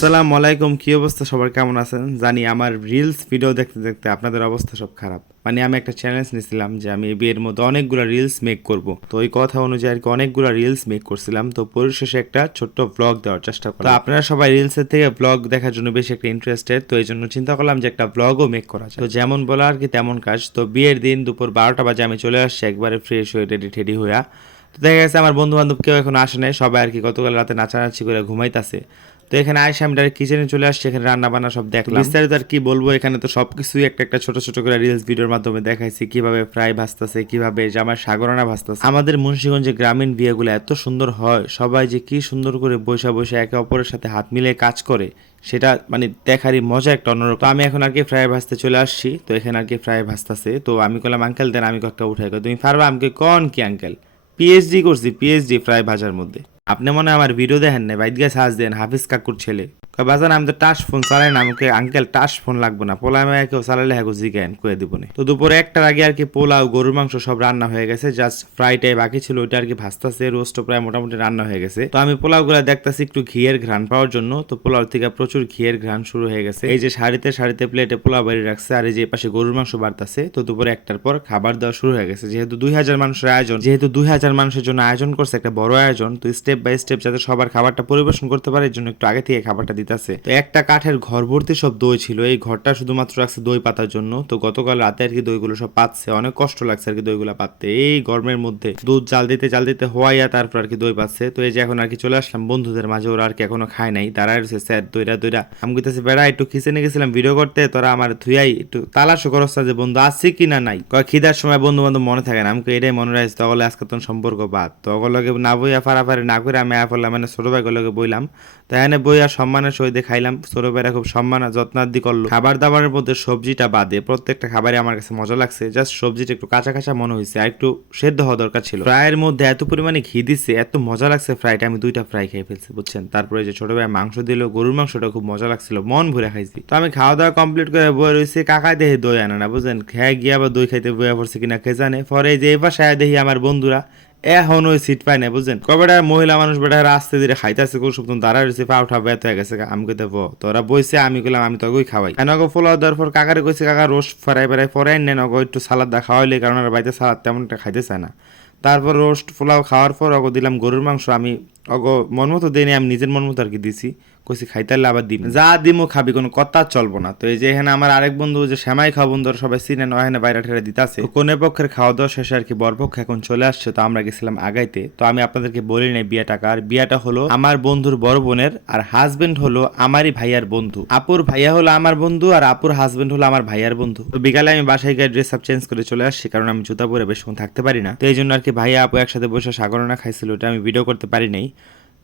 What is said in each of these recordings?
আসসালামু আলাইকুম, কি অবস্থা? সবার কেমন আছেন? জানি আমার রিলস ভিডিও দেখতে দেখতে আপনাদের অবস্থা সব খারাপ। মানে আমি একটা চ্যালেঞ্জ নিয়েছিলাম যে আমি বিয়ের মধ্যে অনেকগুলো রিলস মেক করব। তো ওই কথা অনুযায়ী আর কি অনেকগুলো রিলস মেক করছিলাম। তো পরিশেষে একটা ছোট্ট ব্লগ দেওয়ার চেষ্টা করলাম। তো আপনারা সবাই রিলসের থেকে ব্লগ দেখার জন্য বেশি একটা ইন্টারেস্টেড তো এই জন্য চিন্তা করলাম যে একটা ব্লগও মেক করা যায়। তো যেমন বলা আর কি তেমন কাজ। তো বিয়ের দিন দুপুর বারোটা বাজে আমি চলে আসছি, একবারে ফ্রেশ হয়ে রেডি টেডি হইয়া। তো দেখা গেছে আমার বন্ধু বান্ধব কেউ এখন আসে নাই। সবাই আর কি গতকাল রাতে নাচানাচি করে ঘুমাইতাছে। তো এখানে আইসা আমি ডাইরেক্ট কিচেনে চলে আসছি এখানে রান্না বান্না সব দেখলাম। বিস্তারিত আর কি বলব এখানে তো সবকিছুই একটা একটা ছোট ছোট করে রিলস ভিডিওর মাধ্যমে দেখাইছি কীভাবে ফ্রাই ভাজতেছে কীভাবে জামার সাগরানা ভাজতেছে। আমাদের মুন্সিগঞ্জে গ্রামীণ বিয়েগুলো এত সুন্দর হয় সবাই যে কি সুন্দর করে বসে বসে একে অপরের সাথে হাত মিলিয়ে কাজ করে সেটা মানে দেখারই মজা একটা অন্যরকম। আমি এখন আর কি ফ্রাই ভাজতে চলে আসছি তো এখানে আর কি ফ্রাই ভাজতেছে। তো আমি বললাম আঙ্কেল দেন আমি কয়েকটা উঠাই তুমি পারবা আমাকে কন কি আঙ্কেল পিএইচডি করছি পিএইচডি ফ্রাই ভাজার মধ্যে। আপনি মনে হয় আমার ভিডিও দেখেন না বাইদ গিয়ে সাজ দেন হাফিজ কাকুর ছেলে। বাজান, আমি তো টাচ ফোন চালাই না, আমাকে আঙ্কেল টাচ ফোন লাগবে না। পোলা আমি কেউ চালালে হ্যাঁ জিজ্ঞান করে দিব না। তো দুপুরে একটার আগে আর কি পোলাও, গরুর মাংস সব রান্না হয়ে গেছে। জাস্ট ফ্রাইটাই বাকি ছিল, ওইটা আর কি ভাজতাছে রোস্টও প্রায় মোটামুটি রান্না হয়ে গেছে। তো আমি পোলাও গুলা দেখতেছি একটু ঘিয়ের ঘ্রাণ পাওয়ার জন্য। তো পোলাও থেকে প্রচুর ঘিয়ের ঘ্রাণ শুরু হয়ে গেছে। এই যে শাড়িতে শাড়িতে প্লেটে পোলাও বাড়ি রাখছে, আর এই যে পাশে গরুর মাংস বাড়তাছে, তো দুপুরে একটার পর খাবার দেওয়া শুরু হয়ে গেছে। যেহেতু দুই হাজার মানুষের আয়োজন, যেহেতু দুই হাজার মানুষের জন্য আয়োজন করছে একটা বড় আয়োজন, তো স্টেপ বাই স্টেপ যাতে সবার খাবারটা পরিবেশন করতে পারে, এর জন্য একটু আগে থেকে খাবারটা দিতেছে তো একটা কাঠের ঘর ভর্তি সব দই ছিল, এই ঘরটা শুধুমাত্র রাখছে দই পাতার জন্য। তো গতকাল রাতে আর কি দইগুলো সব পাচ্ছে অনেক কষ্ট লাগছে আর কি দইগুলো পাততে। এই গরমের মধ্যে দুধ জাল দিতে জাল দিতে হওয়াইয়া তারপর আর কি দই পাচ্ছে। তো এই যে এখন আর কি চলে আসলাম, বন্ধুদের মাঝে ওরা আর কি এখনও খায় নাই। তারা রয়েছে স্যার, দইরা দইরা। আমি কইতেছি, বেড়া, একটু কিচেনে গেছিলাম ভিডিও করতে, তোরা আমার থুয়াই একটু তালাশো করস না যে বন্ধু আসছে কি না নাই। কয়, খিদার সময় বন্ধু বান্ধব মনে থাকে না। আমাকে এটাই মনে রাখছে তখন আজকে তোর সম্পর্ক বাদ। তো লগে না বইয়া ফারাফারি না করে আমি আফাল্লাম মানে ছোট ভাই লগে বইলাম। তো এখানে বইয়া সম্মানের সহিত খাইলাম। ছোট খুব সম্মান আর যত্নাদি করল। খাবার দাবারের মধ্যে সবজিটা বাদে প্রত্যেকটা খাবারে আমার কাছে মজা লাগছে। জাস্ট সবজিটা একটু কাঁচা কাঁচা মনে হয়েছে আর একটু সেদ্ধ হওয়া দরকার ছিল। ফ্রাইয়ের মধ্যে এত পরিমাণে ঘি দিচ্ছে এত মজা লাগছে ফ্রাইটা, আমি দুইটা ফ্রাই খেয়ে ফেলছি, বুঝছেন? তারপরে যে ছোট ভাই মাংস দিল, গরুর মাংসটা খুব মজা লাগছিল, মন ভরে খাইছি। তো আমি খাওয়া দাওয়া কমপ্লিট করে বয়ে রয়েছি কাকাই দেখে দই আনে না বুঝলেন খেয়ে গিয়ে আবার দই খাইতে বয়ে পড়ছে কিনা কে জানে? পরে যে এবার সায়া দেখি আমার বন্ধুরা এখন ওই সিট পায় না বুঝছেন? কবেটা মহিলা মানুষ বেটা রাস্তে দিয়ে খাইতেছে, কোন সব দাঁড়া রয়েছে, পা উঠা ব্যথ হয়ে গেছে আমি কইতে, বো, তোরা বইছে, আমি কইলাম, আমি তোকে খাওয়াই। এনগো ফলো দেওয়ার পর কাকারে কইছে, কাকা, রোস্ট ফেরাই ফেরাই পরে নেন অগো একটু সালাদ দা খাওয়াইলে, কারণ ওরা বাড়িতে সালাদ তেমনটা খাইতে চায় না। তারপর রোস্ট পোলাও খাওয়ার পর অগো দিলাম গরুর মাংস, আমি অগো, মন মতো দিইনি আমি নিজের মন মতো আর কি দিছি। কইছি খাইতে হলে আবার দিম। যা দিমো, খাবি, কোনো কথা চলবো না। তো এই যে এখানে আমার আরেক বন্ধু যে শ্যামাই খাওয়া বন্ধু সবাই চিনেন ওখানে বাইরে ঠেলে দিতাছে। তো কোনে পক্ষের খাওয়া দাওয়া শেষে আর কি বরপক্ষ এখন চলে আসছে, তো আমরা গেছিলাম আগাইতে। তো আমি আপনাদেরকে বলি নাই বিয়েটা কার বিয়েটা হলো আমার বন্ধুর বড় বোনের, আর হাজবেন্ড হলো আমারই ভাইয়ার বন্ধু। আপুর ভাইয়া হলো আমার বন্ধু, আর আপুর হাজবেন্ড হলো আমার ভাইয়ার বন্ধু। তো বিকালে আমি বাসায় গিয়ে ড্রেস আপ চেঞ্জ করে চলে আসছি, কারণ আমি জুতা পরে বেশিক্ষণ থাকতে পারি না। তো এই জন্য আর কি ভাইয়া আপু একসাথে বসে সাগরনা খাইছিল, ওটা আমি ভিডিও করতে পারি নাই।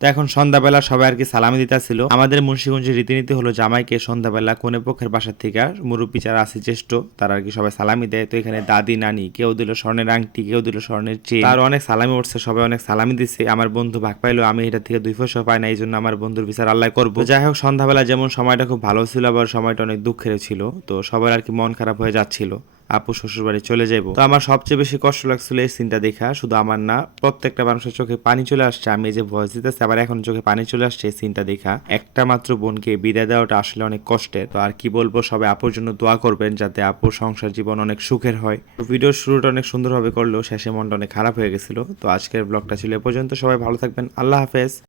তো এখন সন্ধ্যাবেলা সবাই আর কি সালামি দিতেছিল। আমাদের মুন্সিগঞ্জের রীতিনীতি হলো, জামাইকে সন্ধ্যাবেলা কোনে পক্ষের বাসার থেকে মুরব্বী যারা আছে, জ্যেষ্ঠ, তারা আর কি সবাই সালামি দেয়। তো এখানে দাদি, নানি, কেউ দিল স্বর্ণের আংটি, কেউ দিল স্বর্ণের চেয়ে তার অনেক সালামি উঠছে, সবাই অনেক সালামি দিছে। আমার বন্ধু ভাগ পাইলো, আমি এটা থেকে দুই পয়সা পাই না এই জন্য আমার বন্ধুর বিচার আল্লাহ করব। যাই হোক, সন্ধ্যাবেলা যেমন সময়টা খুব ভালো ছিল, আবার সময়টা অনেক দুঃখের ছিল। তো সবার আর কি মন খারাপ হয়ে যাচ্ছিল। আপু শ্বশুর বাড়ি চলে যাব তো আমার সবচেয়ে বেশি কষ্ট লাগছিল এই সিনটা দেখা, শুধু আমার না, প্রত্যেকটা মানুষের চোখে পানি চলে আসছে। আমি যে ভয়েস দিতেছি, আবার এখন চোখে পানি চলে আসছে এই সিনটা দেখা। একটা মাত্র বোনকে বিদায় দেওয়াটা আসলে অনেক কষ্টের। তো আর কি বলব, সবাই আপুর জন্য দোয়া করবেন যাতে আপুর সংসার জীবন অনেক সুখের হয়। তো ভিডিওর শুরুটা অনেক সুন্দরভাবে করলেও শেষে মনটা অনেক খারাপ হয়ে গেছিল। তো আজকের ব্লগটা ছিল এ পর্যন্ত। সবাই ভালো থাকবেন। আল্লাহ হাফেজ।